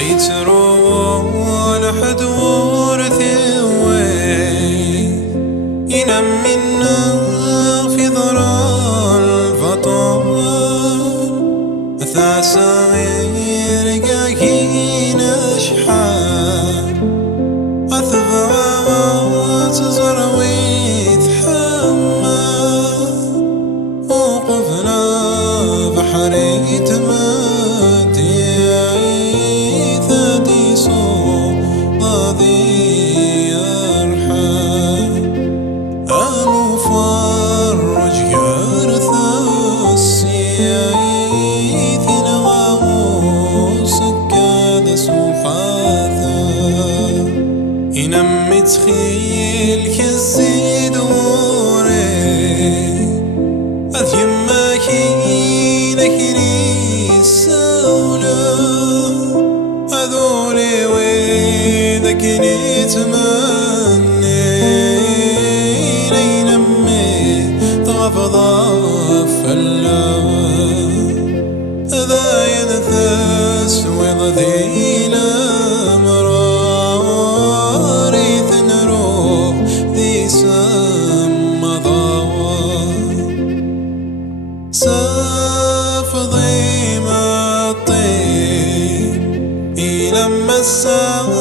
يترون حدور ثوي ينام منا في ذرى الفطر ثاسا يرقاكين أشحال أثبات زروي تحمى وقفنا بحري تمدي ثادي صوب ضاذي أرحال أمفرج كارث السيايث نواه سكاد سوحاثا ينم تخيل كالزيد وري أثيما كينا كريساولا أذولي ويذاك نتمنى لينمي طغف فلا ذا ينثس ويضذي الأمرار ثنروح ذي سمضاوى سافضي ما الطيب لما الساعة